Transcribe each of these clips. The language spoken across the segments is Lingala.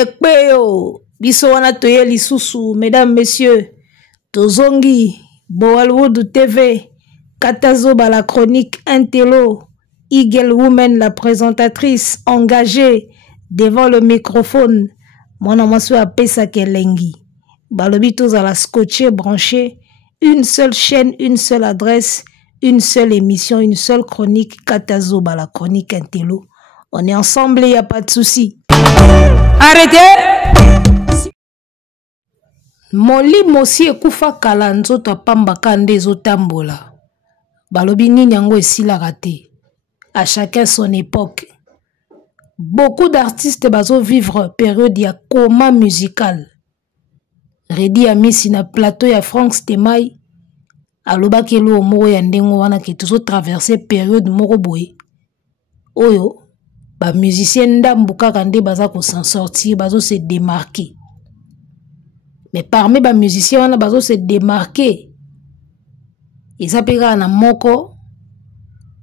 Ekpeyo, biso wana toye lisusu, mesdames, messieurs, Tozongi, Boalwood TV, Katazoba la chronique Intello, Eagle Woman la présentatrice engagée devant le microphone, mon amassou a pesa kelengi, Balobito à la scotché branché, une seule chaîne, une seule adresse, une seule émission, une seule chronique, Katazoba la chronique Intello. On est ensemble, il n'y a pas de souci. Arrêtez! Moli mosi ekufa kala nzoto pamba kande zotambola. Balobi nini yango esila raté. À chacun son époque. Beaucoup d'artistes bazo vivre période ya coma musical. Redi amisi na plateau ya Frank Stemai. Aloba kelo moko ya ndengo wana ke tozo traverser période moko boye. Oyo ba musicien ndambuka kande baza ko s'en sortir, bazo se démarquer. Mais parmi les musiciens, on a besoin de se démarquer. Ils s'appellent na moko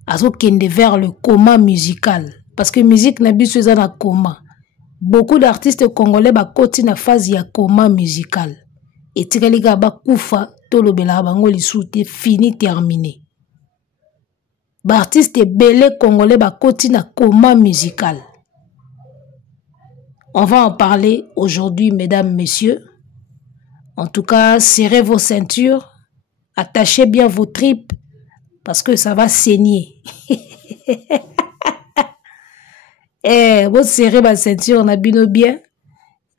azo kende vers le coma musical. Parce que musique n'a pas besoin de coma. Beaucoup d'artistes congolais ba koti na phase ya coma musical. Et tikalika ba kufa tolo bela bango lisute fini terminé. Ba artiste belé congolais ba koti na coma musical. On va en parler aujourd'hui, mesdames, messieurs. En tout cas, serrez vos ceintures, attachez bien vos tripes, parce que ça va saigner. Vous serrez ma ceinture, on a bien.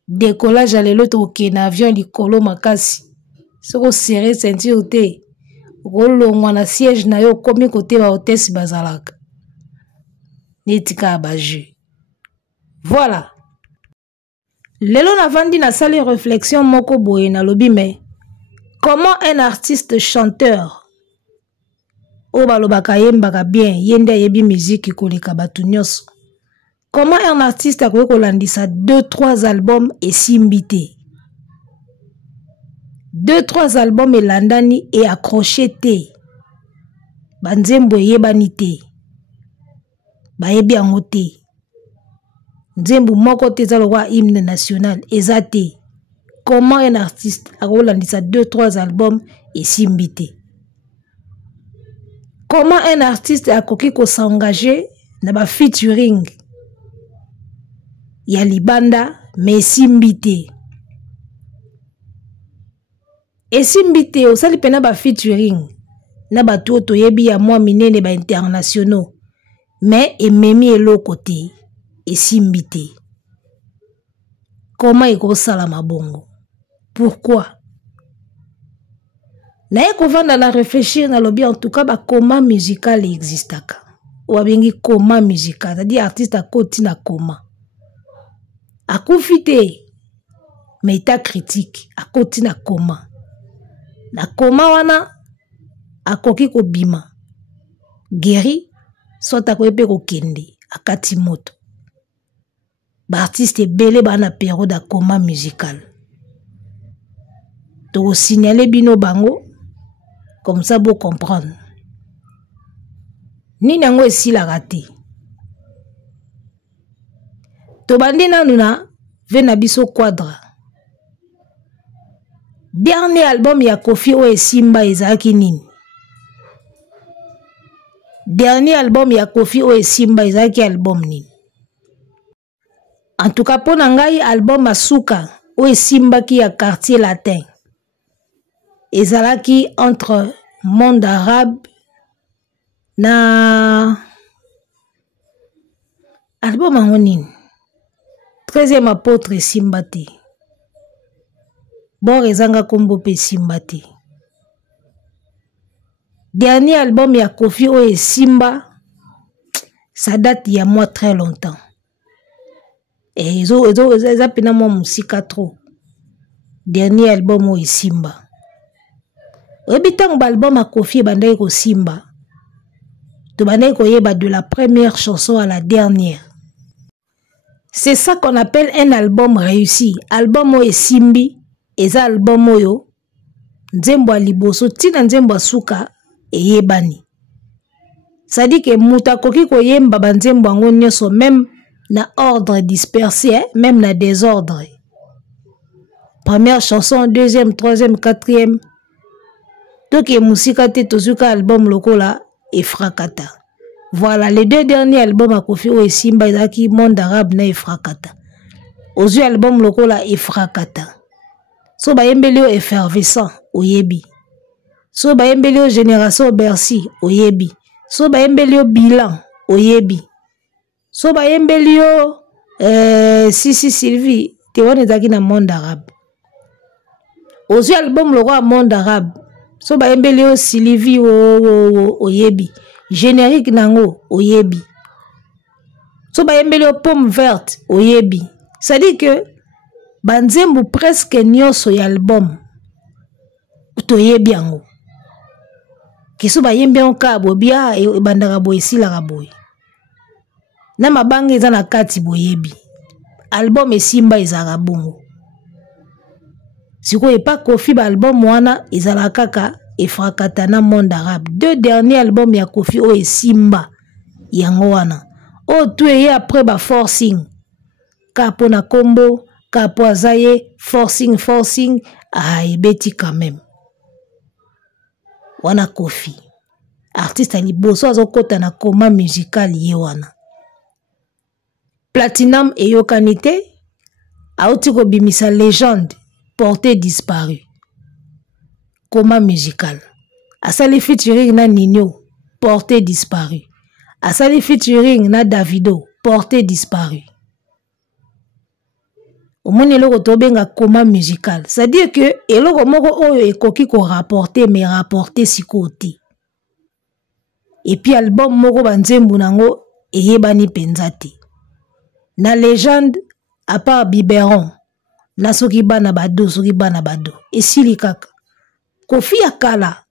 Décollage à l'autre au avion, l'icolo makasi. Si vous serrez ceinture, vous avez siège na yo comme côté ba hôtesse bazalak. Netika abaje. Voilà. Lelo na vandi na sali réflexion moko boye na lobi mais comment un artiste chanteur o balobaka yembaka bien yende yebi musique koleka batu nyonso, comment un artiste akoki kolandisa 2-3 albums et simbité 2-3 albums elandani et accroché te banzembo yebani te bayebi yango te Nzembu moko te za lokwa hymne national ezate. Comment un artiste a rolandisa 2-3 albums et simbité? Comment un artiste a koki ko s'engager na ba featuring ya libanda mais simbité? Et simbité osali pena ba featuring na ba toto yebi ya mwa minene ba internationaux mais ememi elo côté et simbité. Comment il sala mabongo? Pourquoi? Naye kovanda na réfléchir na lobby en tout cas ba coma musical existaka. Ou abengi coma musical, c'est-à-dire artiste a koti na coma. A koufite mais ta critique a koti na coma. Na coma wana a koki ko bima. Guéri soit a koepe ko kende akati moto. Ba artiste belé ba na période de coma musical. To signaler bino bango comme ça vous comprendre. Ni nango esi la raté. To bandi nanu na vena biso quadra. Dernier album ya Kofi o esimba ezaki nini? Dernier album ya Kofi o esimba ezaki album nini? En tout cas, pour Nangai, album Asuka, ou Simba qui a quartier latin. Et ça qui entre monde arabe, na album Angonin. 13e apôtre Simbate. Bon, Rezanga Kombo pe Simbate. Dernier album ya Kofi ou Simba, ça date il y a moi très longtemps. Et ils ont pena moi musika trop. Dernier album o Simba. Ebitang album a Kofi bandai ko Simba. To bandai ko yeba de la première chanson à la dernière. C'est ça qu'on appelle un album réussi. Album o Simbi, eza album oyo nzembo liboso tina nzembo suka e yebani. Ça dit que muta koki ko yemba banzembo ngo nyoso même na ordre dispersé, même na désordre. Première chanson, deuxième, troisième, quatrième. Donc, musika te tozuka album lokola et Frakata. Voilà, les deux derniers albums à Kofi O et Simba Izaki, Monde Arabe na Efrakata. Aux yeux album lokola Efrakata. So ba yembelio effervescent, oyebi. So ba yembelio Génération Bercy, oyebi. So ba yembelio Bilan, oyebi. So ba yembelio Sisi Sylvie, te wane zaki na Monde Arabe. Aux yeux album lokola Monde Arabe. So ba yembelio Sylvie oyebi. Générique nango oyebi. So ba yembelio Pomme Verte oyebi. Ça dit que banzembu presque nyonso ya album toyebi yango. Kiso ba yembi onka bobia e bandaka boye silaka boye. Na mabanga eza na kati boyebi. Album esimba ezaka bongo. Siko epa Kofi ba album wana ezala kaka Efrakata na Monde Arabe. Deux derniers albums ya Kofi O esimba yango wana. O tout eye après ba forcing. Kapo na combo, kapo azaye, forcing, ebeti quand même. Wana Kofi. Artiste ali boso azokota na coma musical ye wana. Platinum et yokanite, auti ko bimisa légende, portée disparue. Coma musical. Asali featuring na Nino, portée disparue. Asali featuring na Davido, portée disparue. Au moins eloko tobenga coma musical. C'est-à-dire que eloko moko oyo ekoki ko rapporter mais rapporter sikoti. Et puis album moko banzembu nango eyebani penzati. Na légende à part biberon. Na soki bana bado, soki bana bado. Esili kaka. Kofi akala.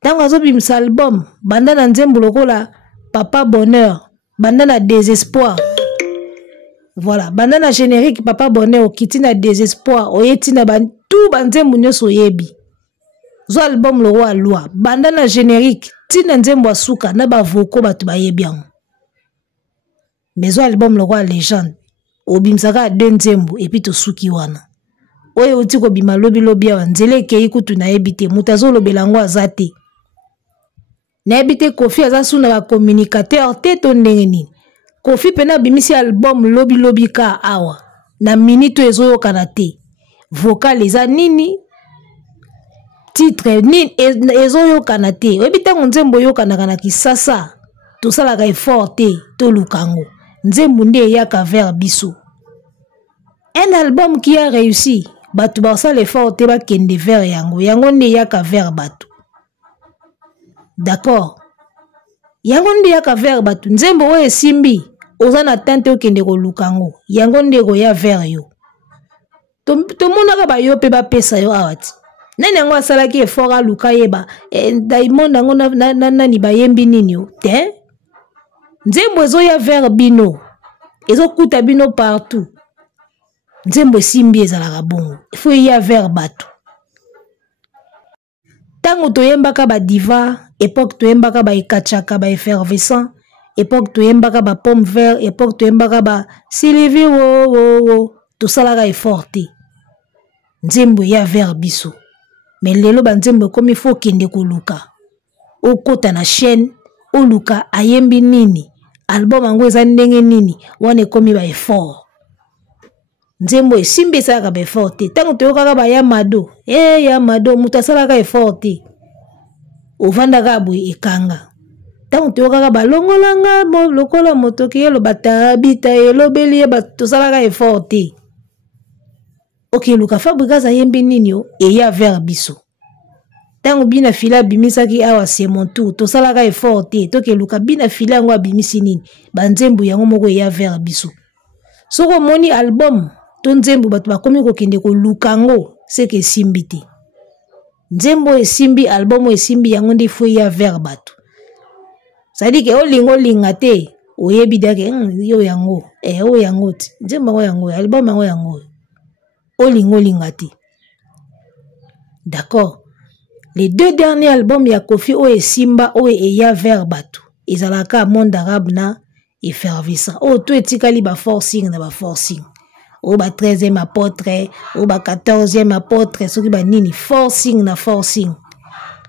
Tango azobimisa album, banda na nzembu lokola Papa Bonheur, banda na désespoir. Voilà, banda na générique Papa Bonheur okiti na désespoir, oyeti na tout banzembu nyonso yebi. Zo album le roi loi, banda na générique, tina nzembu asuka na ba voko batu bayebi yango. Mais zo album le roi légende, obimsaka deux nzembu et puis to suki wana. Oye oti ko bima lobi lobi ya nzele kei kutu na ebite mutazo lobelango azate. Na ebite Kofi azasu na ba communicateur te to ndenge nini. Kofi pena bimisi album lobi lobi ka awa. Na minute ezo yokana te. Vocal eza nini? Titre nini ezo yokana te. Ebite nzembo yokana kana kisasa. To sala ka effort te to lukango. Nzembo nde yaka vers biso. Un album qui a réussi. Batu ba l'effort te ba kende vers yango. Yango nde yaka vers batu. D'accord. Yango nde yaka vers batu. Nzembo oye simbi. Oza na tante okende ko lukango. Yango nde ko ya vers yo. To monaka ba yo pe ba pesa yo awati. Nani yango asalaki effort a luka yeba. Diamond yango nani ba yembi nini yo. Te. Nzembo ezo ya vers bino. Ezo kuta bino partout. Nzembo simbi ezalaka bongo. Il faut y avoir bato. Tango toyembaka ba diva, époque toyembaka ba ekachaka ba effervescent, époque toyembaka ba pomme vert, époque toyembaka ba Sylvie wo to salaka effort te. Nzembo ya vers biso. Mais lelo ba nzembo comme il faut kende ko luka. O kota na chaîne, o luka ayembi nini, album ango eza ndenge nini, wane komi ba effort. Nzembo esimbi saka ba effort te. Tango toyokaka ba Yamado, Yamado mutasalaka effort te. Ovandaka boye ekanga. Tango toyokaka ba longolanga lokola motoki yelo batabita elobeli ba tosalaka effort te. Ok, luka fabrika za yembi nini yo eya vers biso. Tango bina fila bimisaki awa c'est mon tour, tosalaka effort te. Toke luka bina fila ngo abimisi nini. Ba nzembo yango moko eya vers biso. Soko moni album to nzembo batu bakomi kokende ko lukango seke simbi te. Nzembo esimbi album esimbi yango nde fo ya vers batu. Sadi ke olingo linga te oyebi dake yo yango o yango ti nzembo ngo yango album ngo yango olingo linga te. D'accord. Les deux derniers albums ya Kofi o esimba o eya vers batu ezalaka Monde Arabe na effervescent. Oh, tout etikali ba forcing na ba forcing. Oh, ba 13e apôtre, oh, ba 14e apôtre, soki ba nini, forcing na forcing.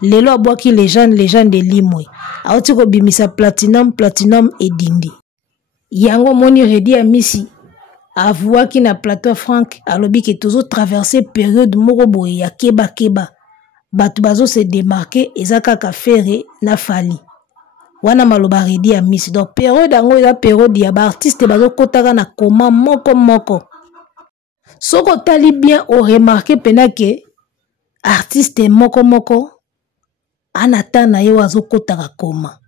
Lelo abwaki légende de limwe. Aoti ko bimisa platinum et dindi. Yango moni redi ya misi. Avouaki na plateau Franck, alobi ke tozo traverser période moko boye ya keba. Batu bazo se démarquer, ezaka ka fere na fali. Wana maloba redi ya misi. Donc période yango eza période ya ba artiste bazo kotaka na koma moko. Soko tali bien o remarqué pena ke artiste moko anata na ye wazo kotaka koma.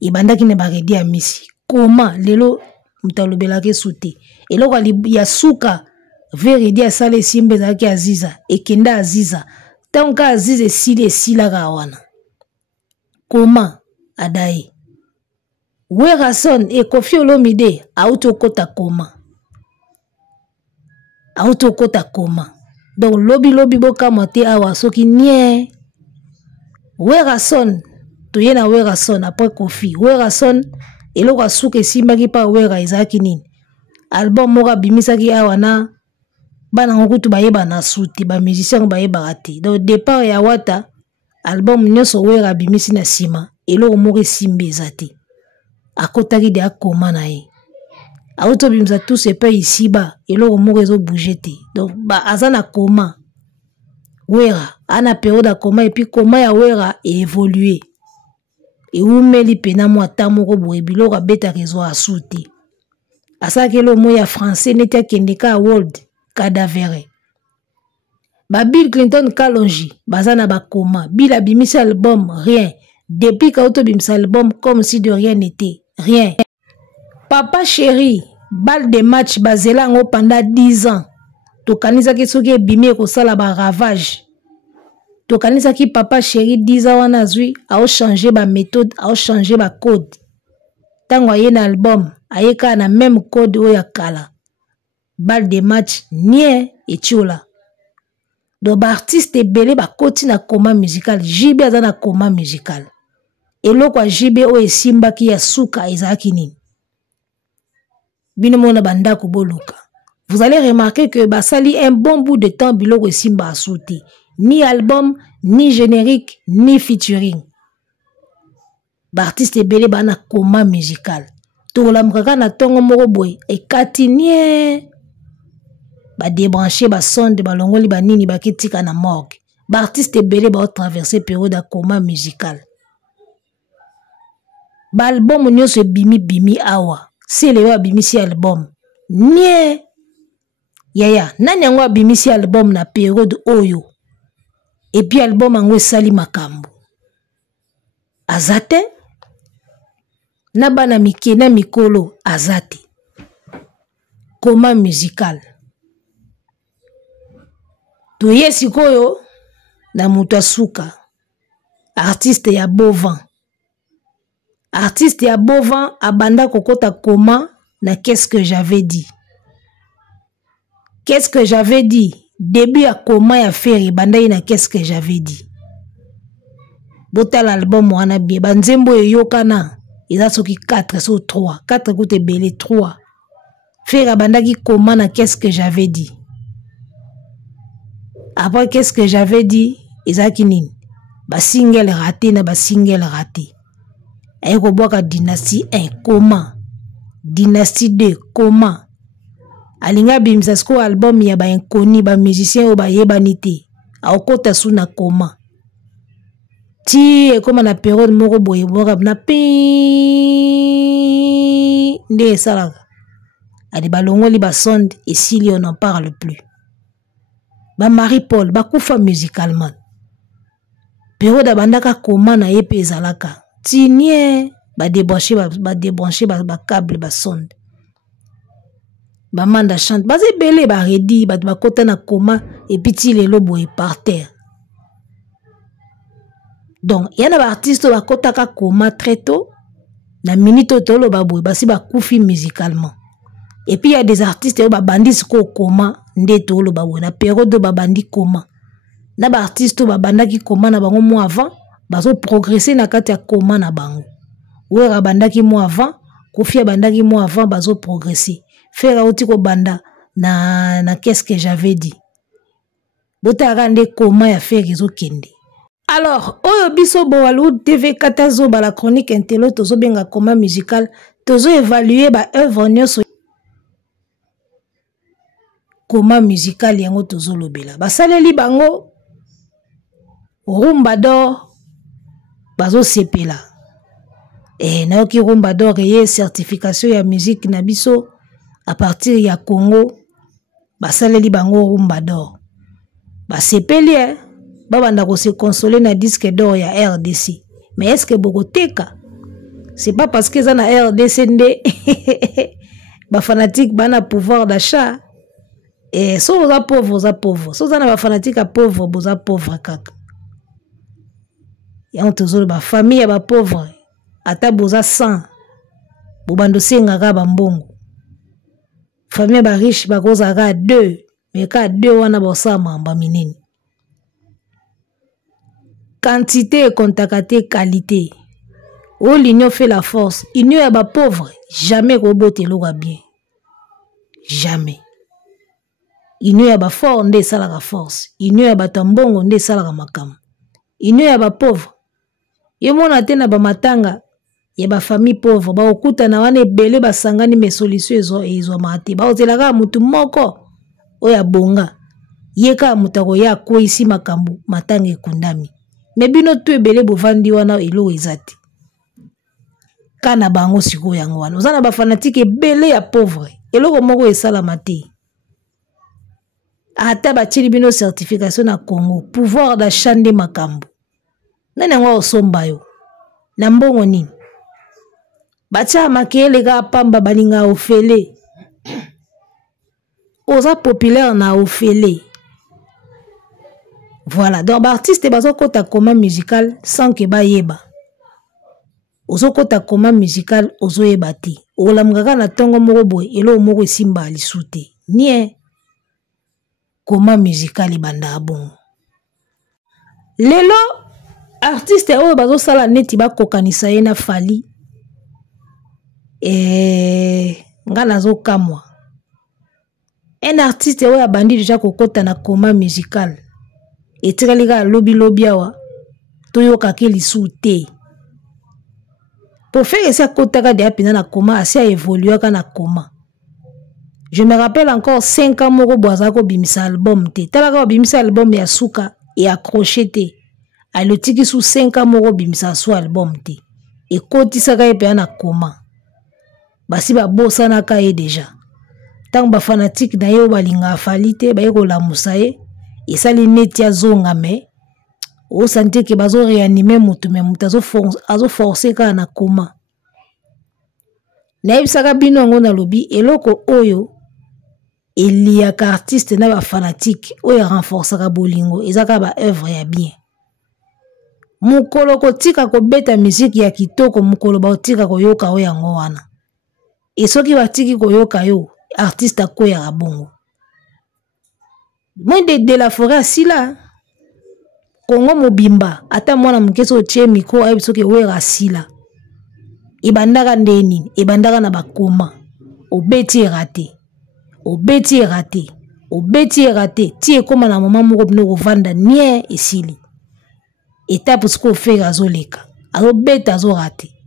Ibandaki ne ba redi ya misi. Koma lelo mutalobelake sute. Eloko ya suka veridi ya sale simbe zaki aziza ekenda aziza tanka aziza esila kawana koma adai Werason e Koffi Olomide autokota koma donc lobi boka mote awa soki nie Werason toye na Werason après Koffi Werason eloko asuka esimbaki pa wera ezaki nini album moko bimisaki awa na bana ngokutu bayeba na suti ba musicien bayeba te. Donc départ ya wata album nyonso wera bimisi na sima eloko moko esimbi ezate akotaki de akoma na ye auto bimisa tous ce pays ici bas eloko moko ezo bouger te. Donc ba azana koma wera ana période koma et puis koma ya wera évoluer et umeli pena mwa ta moko boye biloko abeta rezo asuti asaki lo mo ya français neti akendeka world cadavere. Ba Bill Clinton Kalonji bazana bakoma Bill abimisi album rien depuis kauto bimisa album comme si de rien n'était rien. Papa chéri balle de match bazela ngo pendant 10 ans tokanisaki soki ebimi ekosala ba ravage tokanisaki papa chéri 10 ans wana zui ao changer ba méthode ao changer ba code tango aye na album ayeka na même code oya kala balle de match nie etiola. Donc ba artiste ebele ba koti na coma musical JB aza na coma musical eloko JB o esimbaki ya suka ezaki nini bino mona bandako boluka. Vous allez remarquer que basali un bon bout de temps biloko esimba asuti ni album ni générique ni featuring ba artiste ebele ba na coma musical tolamukaka na tongo moko boye ekati nie ba débrancher ba sonde ba longoli ba nini ba kitika na morgue ba artiste ebele ba traverser période ya coma musical ba album nyonso bimi awa c'est le abimisi album nie yaya nani yango abimisi album na période oyo et puis album yango esali makambo azate na bana mike na mikolo azate coma musical toye sikoyo na mutu asuka artiste ya Bovan abanda kokota coma na qu'est-ce que j'avais dit début ya coma ya feri bandai na qu'est-ce que j'avais dit bota l'album wana bien banzembo yokana eza soki 4 so 3 4 kote belé 3 feri bandaki coma na qu'est-ce que j'avais dit après qu'est-ce que j'avais dit ezaki nini ba single raté na ba single raté ayeko boka dynastie 1 coma dynastie 2 coma alinga bimisa sko album ya ba inconnu ba musicien o ba yebani te akota suna coma ti ekoma na période moko boye boka na pi nde salaka adi balongoli ba sonde et s'il on n'en parle plus ba Marie-Paul bakufa musicalement période bandaka coma na ye pe ezalaka ti nie ba débrancher ba câble ba sonde ba manda chante baze belé ba redi ba kota na coma et puis ti lelo boye par terre. Donc il y a des artistes qui kota ka coma très tôt na minute tolo ba boye basi ba kufi musicalement et puis il y a des artistes qui bandis ko coma nde tolo ba boye na période ba bandi coma na ba artiste ba bandaki coma na bango mois avant bazo progresser na kati ya coma na bango wera bandaki mois avant Kofia bandaki moi avant bazo progresser. Faire auti ko banda na qu'est-ce que j'avais dit. Bota rande comment ya faire izo kende. Alors, oyo biso bowalu TV Katazo ba la chronique intello tozo benga coma musical, tozo évaluer ba œuvre nyonso coma musical yango tozo lobela. Ba saleli bango rumba d'or bazo sepela. Naoki rumba d'or ye certification ya musique na biso à partir ya Congo. Ba saleli bango rumba d'or. Ba sepeli babanda ko se consoler na disque d'or ya RDC. Mais est-ce que bokoteka? C'est pas parce que ça na RDC ndé ba fanatique bana pouvoir d'achat. Et so oza pauvre. So za na ba fanatique a pauvre, boza pauvre kaka. Ya ontozo ba famille ya ba pauvre. Ata boza 100. Bobando senga ka ba mbongo. Famille ba riche ba koza ka 2. Mais ka 2 wana bosa mamba minini. Quantité et contacté qualité. Oh, l'union fait la force. L'union est pauvre. Jamais roboté l'aura bien. Jamais. L'union est fort, on est la force. L'union est tambon, on est la makam. L'union est pauvre. Yo mon atena ba matanga. Ya ba famille pauvre. Ba okuta na wane belé ba sangani mes solutions ezo mate. Ba ozelaka mutu moko. Oya bonga. Yeka mutako ya ko isi makambu matanga ekundami. Mais bino tu ebele bovandi wana elo ezati. Kana bango siko yango wana. Ozana ba fanatique ebele ya pauvre. Eloko moko esala mate. Ata ba tili bino certification na Congo. Pouvoir d'achat nde makambo. Nani yango osomba yo. Na mbongo nini. Batia makele ka pamba baninga ofele. Oza populaire na ofele. Voilà, donc l'artiste bazo kota coma musical sans que ba yeba. Ozo kota coma musical ozo yeba te. Olamgaka na tongo moko boy elo moko simba lisute. Nie coma musical ibanda bon. Lelo artiste oyo bazo sala neti ba kokanisa ye na Fally. Ngana zo kamwa. Un artiste oyo abandi déjà kokota na coma musical. Et tikalika lobby awa toyoka ke lisute. Pour faire ça kotaka de apina na coma assez évolué na coma. Je me rappelle encore 5 ans moko boazako bimisa album te. Talaka bimisa album ya suka et accroché te. A le tiki sous 5 ans moko bimisa sous album te. Et koti saka epe na coma. Basi ba bossa na ka e déjà. Tant ba fanatique na yo balinga Fally te ba yeko la musaye. Et ça les netia zonga mais au santé que bazo réanimer mutu mais mutu azo forcer ka na coma. Na ibisaka bino ngo na lobi eloko oyo elia ka artiste na ba fanatique oyo renforcer ka bolingo ezaka ba œuvre ya bien. Mukolo ko tika ko beta musique ya kitoko mukolo ba tika ko yoka oyo yango wana. Et soki batiki ko yoka yo artiste akoya ka bongo. Moi de la forêt asila Congo mobimba ata mwana mukeso tie miko abisoke wera asila ibandaka ndeni ibandaka na bakoma obeti raté tie koma na mama moko bino kovanda nie esili étape siko faire azoleka azobeta azorate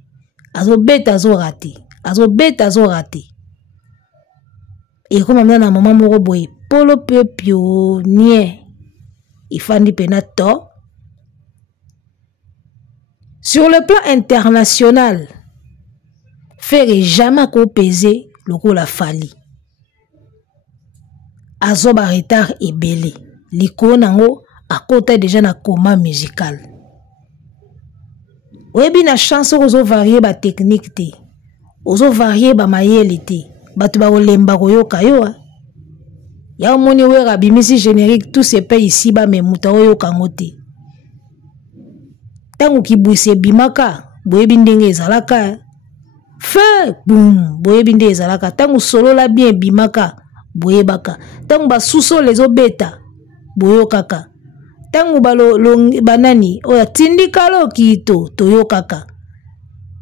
et comme na mama moko boye polo peu pionnier ifandi penato sur le plan international faire jamais ko peser lokola Fally azoba retard ebele liko nango akota déjà na coma musical oyebi na chance ozo varier ba technique te ozo varier ba mayele te batu ba olemba koyoka yo ya moni wera bimisi générique tout se paye ici ba me muta oyo kangote tangu kibwise bimaka boyebi ndenge ezalaka fe boum boyebi ndenge ezalaka tangu solo la bien bimaka boyebaka tangu basuso lezo beta boyokaka tangu banani oya tindika lo kito toyokaka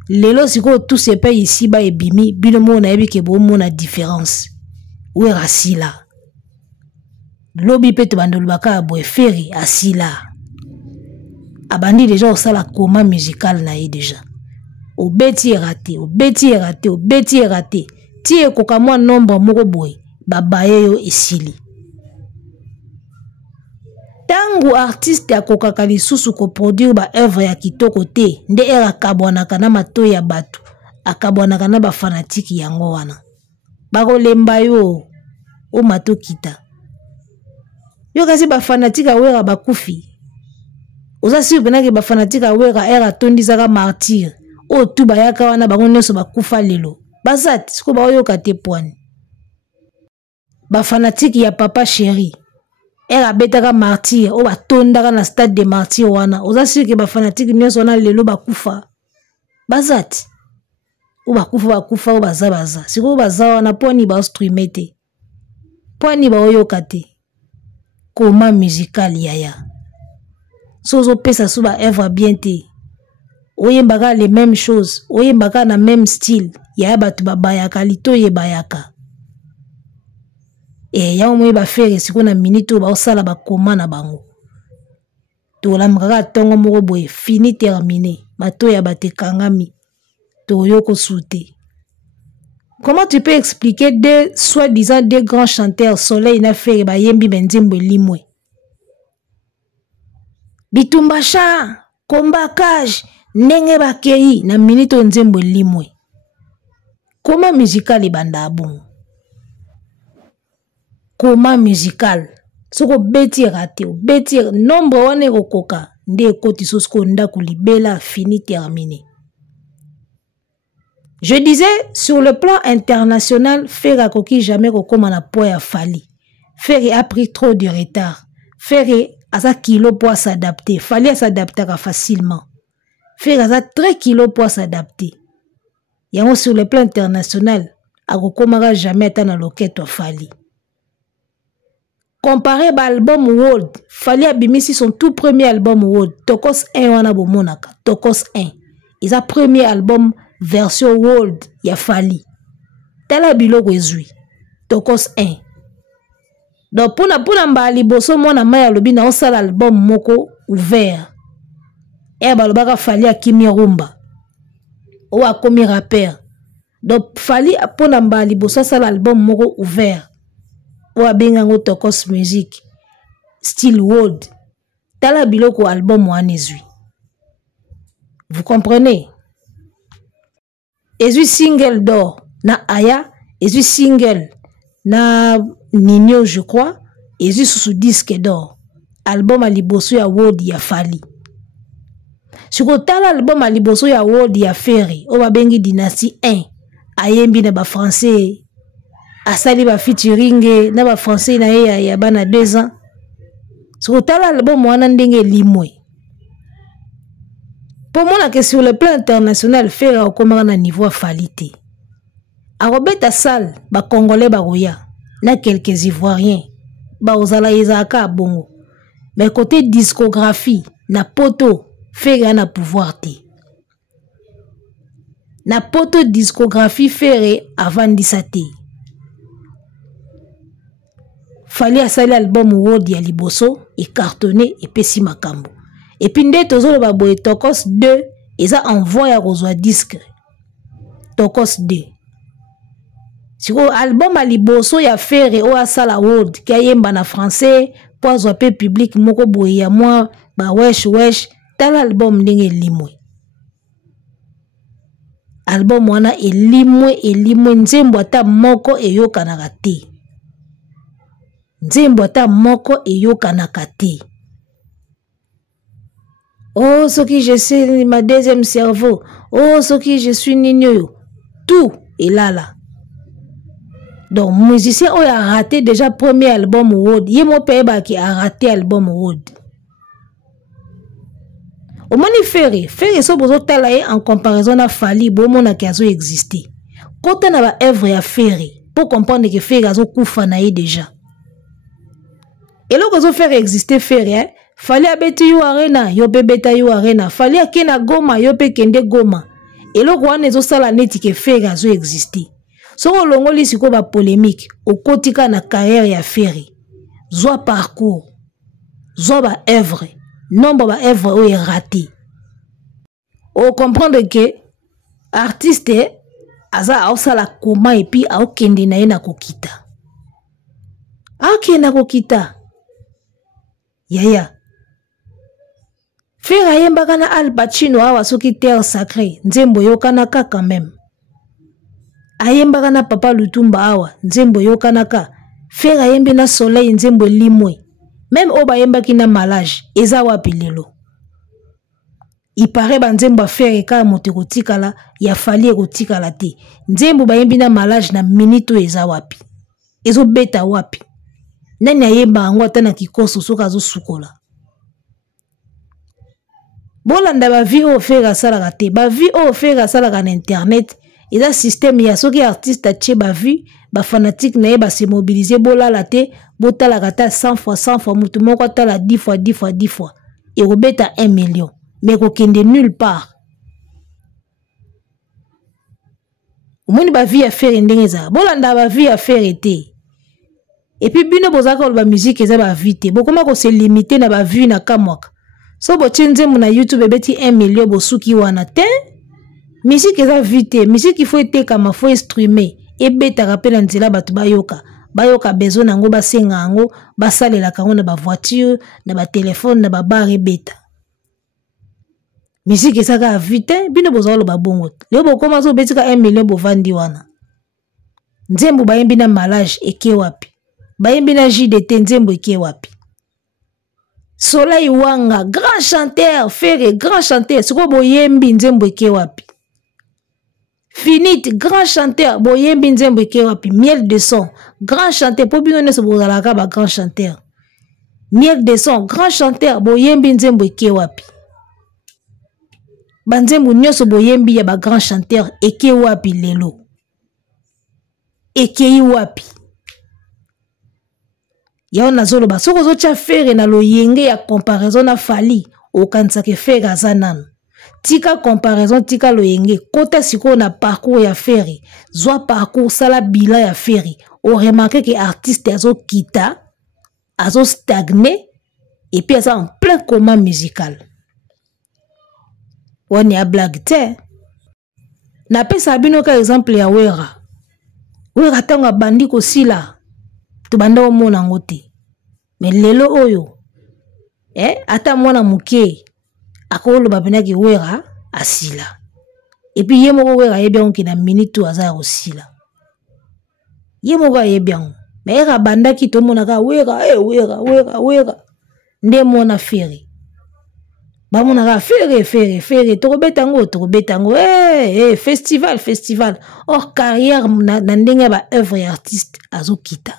lelo siko tous ces pays ici ba ebimi bino mo na yebi ke bo mo na différence we rasila lobi pe to bandolo baka boy Ferry asila abandi déjà au sala coma musical na ye déjà au beti raté tie koka mwa nombre moko boy babaye yo esili tangu artiste akokaka lisusu ko produire ba œuvre ya kitoko te nde era kabwanaka na mato ya batu akabwanaka na ba fanatique yango wana bakolemba yo o mato kita yo kasi ba fanatique awera bakufi oza si benaki ba fanatique awera era tondisaka martyr o tu bayaka wana bango nyonso bakufa lelo bazati siko bayoka te pwani ba fanatique ya papa chéri era betaka martyr o batondaka na stade de martyr wana oza si ke ba fanatique nyonso wana lelo bakufa bazati o bakufa o baza siko baza wana pwani ba streamer te pwani bayoka te coma musical yaya sozo pesa sous ba œuvre bien te oyembaka les mêmes choses oyembaka na même style yaya batu babayaka lito yebayaka ya omwe ba Ferry siko na minute ba osala ba coma na bango to la mkaka tongo moko boye fini terminé bato ya batekangami to yoko soute. Comment tu peux expliquer deux soi-disant deux grands chanteurs Soleil na Ferry ba yembi benzimbo limwe bitumbasha kombakage ndenge bakei na minute nzembo limwe comment musical banda abongo comment musical soko beti raté beti nombre wane kokoka nde koti sosko ndako libela fini terminé. Je disais sur le plan international Ferry akoki jamais kokoma na poids ya Fally. Ferry a pris trop de retard. Ferry asa kilo pour s'adapter. Fally s'adapter facilement. Ferry asa très kilo pour s'adapter. Yango sur le plan international akokomaka jamais ata na loketo Fally. Comparé ba album World, Fally abimisi son tout premier album World, Tokos 1 wana bomonaka, Tokos 1. Isa premier album version World ya Fally. Tala biloko ezui, Tokos 1. Donc puna mba liboso mona maya lobi na osala album moko ouvert. E balobaka Fally akimi rumba. O akomi rappeur. Donc Fally puna mba liboso sala album moko ouvert. O abengango Tokos music style world. Tala biloko album wana ezui. Vous comprenez? Ezui single d'or na Aya, ezui single na Nino je crois, ezui sous disque d'or. Album a liboso ya world ya Fally. Siko tala album a liboso ya world ya Ferry, o babengi Dynastie 1. Ayembi na ba français. Asali ba featuring na ba français na ye ya bana 2 ans. Siko tala album wana ndenge limwe. Pour moi, que sur le plan international, Ferry akomaka na niveau Fally te. Arobeta salle, ba Congolais ba roya, na quelques Ivoiriens, ba ozala ezaka bongo. Mais côté discographie, na poto, Ferry na pouvoir te. Na poto discographie Ferry avandisa te. Fally asali album World ya liboso, et cartonné, et pesi makambo. Et puis nde tozolo ba boye Tokos 2 eza envoi ya kozwa disque Tokos 2. Siko album a liboso ya Ferry o asala World ki ayemba na français po azwa pe public moko boye ya mwa ba wesh tala album ndenge limwe. Album wana elimwe nzembo ata moko eyokanaka te. Nzembo ata moko eyokanaka te. Oh, ce qui je suis ma deuxième cerveau. Oh, ce qui je suis nino. Tout est là. Donc, musicien a raté déjà premier album World. Il y a mon père qui a raté album World. Au mani Ferry so bozo talaye en comparaison à Fally, bon mon a kazo existé. Quand on a ba œuvre à Ferry, pour comprendre que Ferry azo kufa na ye déjà. Et là que zo faire exister Ferry, hein? Fally abeti yo arena, yo pe beta yo arena. Fally akena Goma, yo pe kende Goma. Et le roi n'est pas la neti que fer a existé. So longoli siko ba polémique au kotika na carrière ya Ferry. Zwa parcours. Zwa ba œuvre. Nombre ba œuvre ou est raté. On comprendre que artiste aza osala koma et puis a okende na ye na kokita. Akenda kokita. Yaya. Fer ayemba kana Al Pacino awa soki terre sacrée. Nzembo yokanaka quand même. Ayemba kana Papa Lutumba awa. Nzembo yokanaka. Fer ayembe na soleil nzembo limwe. Même oba yemba ki na malage. Eza wapi lelo. Il paraît ba nzembo fer eka mote kotikala. Ya fali kotikala te. Nzembo ba yembi na malage na minito eza wapi. Ezo beta wapi. Nani ayemba ango ata na kikoso soka zo sukola. Bolanda ba vie o fer asalaka te. Ba vie o fer asalaka na internet. Eza système ya soki artiste a tche ba vie. Ba fanatique na ye ba se mobiliser bolala te. Botala kata 100 fois mutu moko atala 10 fois. Et robeta 1 million. Mais kokende nulle part. Omoni ba vie a faire ndengeza. Bolanda ba vie a faire te. Et puis bino bozaka ba musique eza ba vie te. Bokoma ko se limiter na ba vie na kamwaka. So bochenze mu na YouTube beti 1 million bosuki wana te. Musique eza vie te. Musique il faut etekama, faut streamer. Et beta rappela nzela batu bayoka. Bayoka besoin nango basenga ango, basalela kango na ba voiture, na ba téléphone, na ba bar et beta. Musique ezaka vie te, bino bozalo ba bongo. Leo bokoma so betika 1 million bovandi wana. Nzembo bayembi na malage eke wapi. Bayembi na JDT nzembo eke wapi. Soleil Wanga, grand chanteur, Ferry, grand chanteur, siko boyembi nzembo eke wapi. Finite, grand chanteur, boyembi nzembo eke wapi. Miel de son, grand chanteur, po bino neso bozalaka ba grand chanteur. Miel de son, grand chanteur, boyembi nzembo eke wapi. Banzembo nyoso boyembi ya ba grand chanteur eke wapi lelo. Eke wapi. Yao nazoloba soko zocha Ferry na loyenge ya comparaison na fali okanisa ke Ferry azanan. Tika comparaison tika loyenge kota siko na parcours ya Ferry. Zwa parcours sala bila ya Ferry. O remarque que artiste azo kita, azo stagné et puis azo en plein coma musical. Wani a blague te. Na pesa bino ka exemple ya Wera. Wera tanga bandi ko sila. Tubanda o mona ngote. Mais lelo oyo. Ata mwana muke. Akolo babina ki Wera asila. Et puis ye moko Wera ye bien ki na minute aza osila. Ye moko ye bien. Mais era banda ki to mona ka Wera, Wera. Nde mona Ferry. Ba mona ka Ferry. Toko betango. Festival. Or carrière na ndenge ba œuvre artiste azo kita.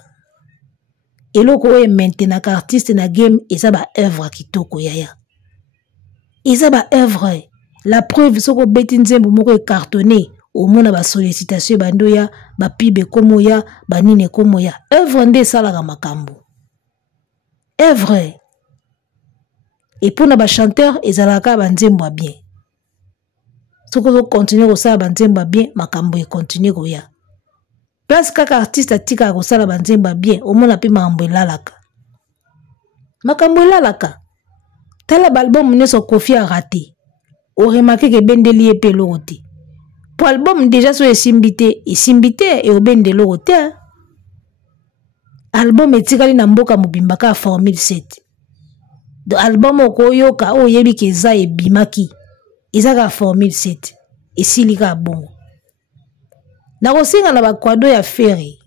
Et loko oye maintenant qu'artiste na game eza ba œuvre kitoko yaya. Eza ba œuvre. La preuve soko beti nzembo moko cartonné au mona ba sollicitation bando ya ba pibe komo ya ba nine komo ya. Œuvre nde salaka makambo. Œuvre. Et pour na ba chanteur ezalaka ba nzembo bien. Soko zo continuer ko sala ba nzembo bien makambo e continuer ko ya. Place kaka artiste atika ko sala ba nzembo bien au mona pe makambo elalaka. Makambo elalaka. Tala album neso Kofi a raté. O remarqué que bendeli e pe lote. Pour album déjà so esimbité et o bendelo lote. Album etikali na mboka mobimba ka Formule 7. De album okoyo ka o yebi ke za e bimaki. Izaka Formule 7. Esilika bongo. Na kosinga na ba kwado ya Ferry.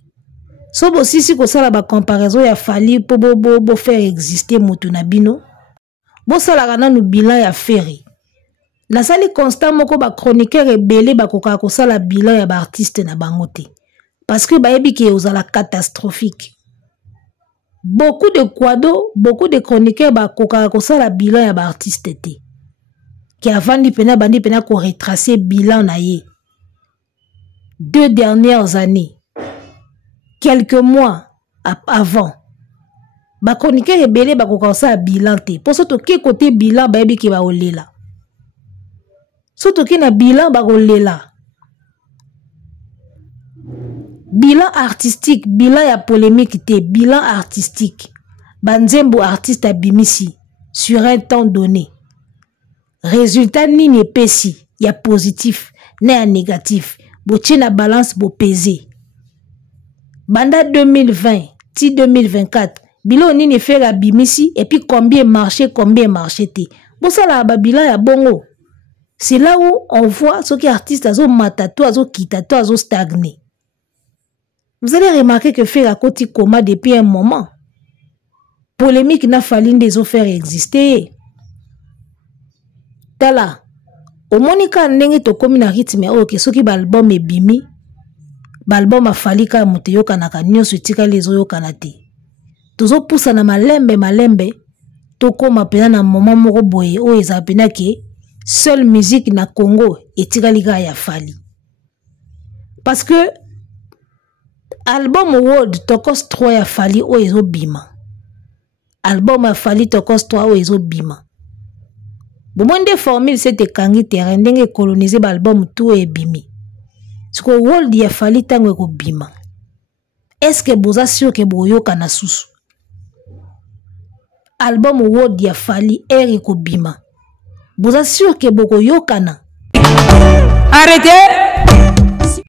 So bo sisi ko sala ba comparaison ya fali po bo faire exister mutu na bino. Bo sala kana no bilan ya Ferry. Na sali constant moko ba chroniqueur ebele ba koka ko sala bilan ya ba artiste na bango te. Parce que ba yebi ke ozala catastrophique. Beaucoup de kwado, beaucoup de chroniqueurs ba koka ko sala bilan ya ba artiste te. Qui avant bandi pena ko retracer bilan na ye. 2 dernières années, quelques mois avant, ba chroniqueur rebelle ba kokansa bilan te. Pour ça to ke côté bilan ba yebi ke ba olela. Surtout qui na bilan bagolela. Bilan artistique, bilan ya polémique te, bilan artistique. Banzembo artiste abimisi sur un temps donné. Résultat ni ne pesi, ya positif, ne ya négatif. Botie na balance bo peser. Banda 2020, ti 2024, bilan ni ne fait abimisi et puis combien marché te. Bon ça la ba bilan ya bongo. C'est là où on voit ceux qui artistes azo matato, azo kitato, azo stagné. Vous allez remarquer que faire à côté coma depuis un moment. Polémique n'a fallu des eaux faire exister. Tala. Au monika ndenge to komi na rythme ok soki ba album e bimi. Ba album a fallu ka moto yoka na kanyoso tika les oyo kanate. Tozo poussa na malembe to koma pena na moment moko boye o eza pena ke seule musique na Congo etika liga ya fali. Parce que album World Tokos 3 ya fali o ezo bima. Album a fali Tokos 3 o ezo bima. Bomonde formule c'était kangi terrain ndenge coloniser ba album tout e bimi. Siko World ya fali tango ko bima. Est-ce que boza sûr que boyoka na susu? Album World ya fali eri ko bima. Boza sûr que boko yoka na. Arrêtez!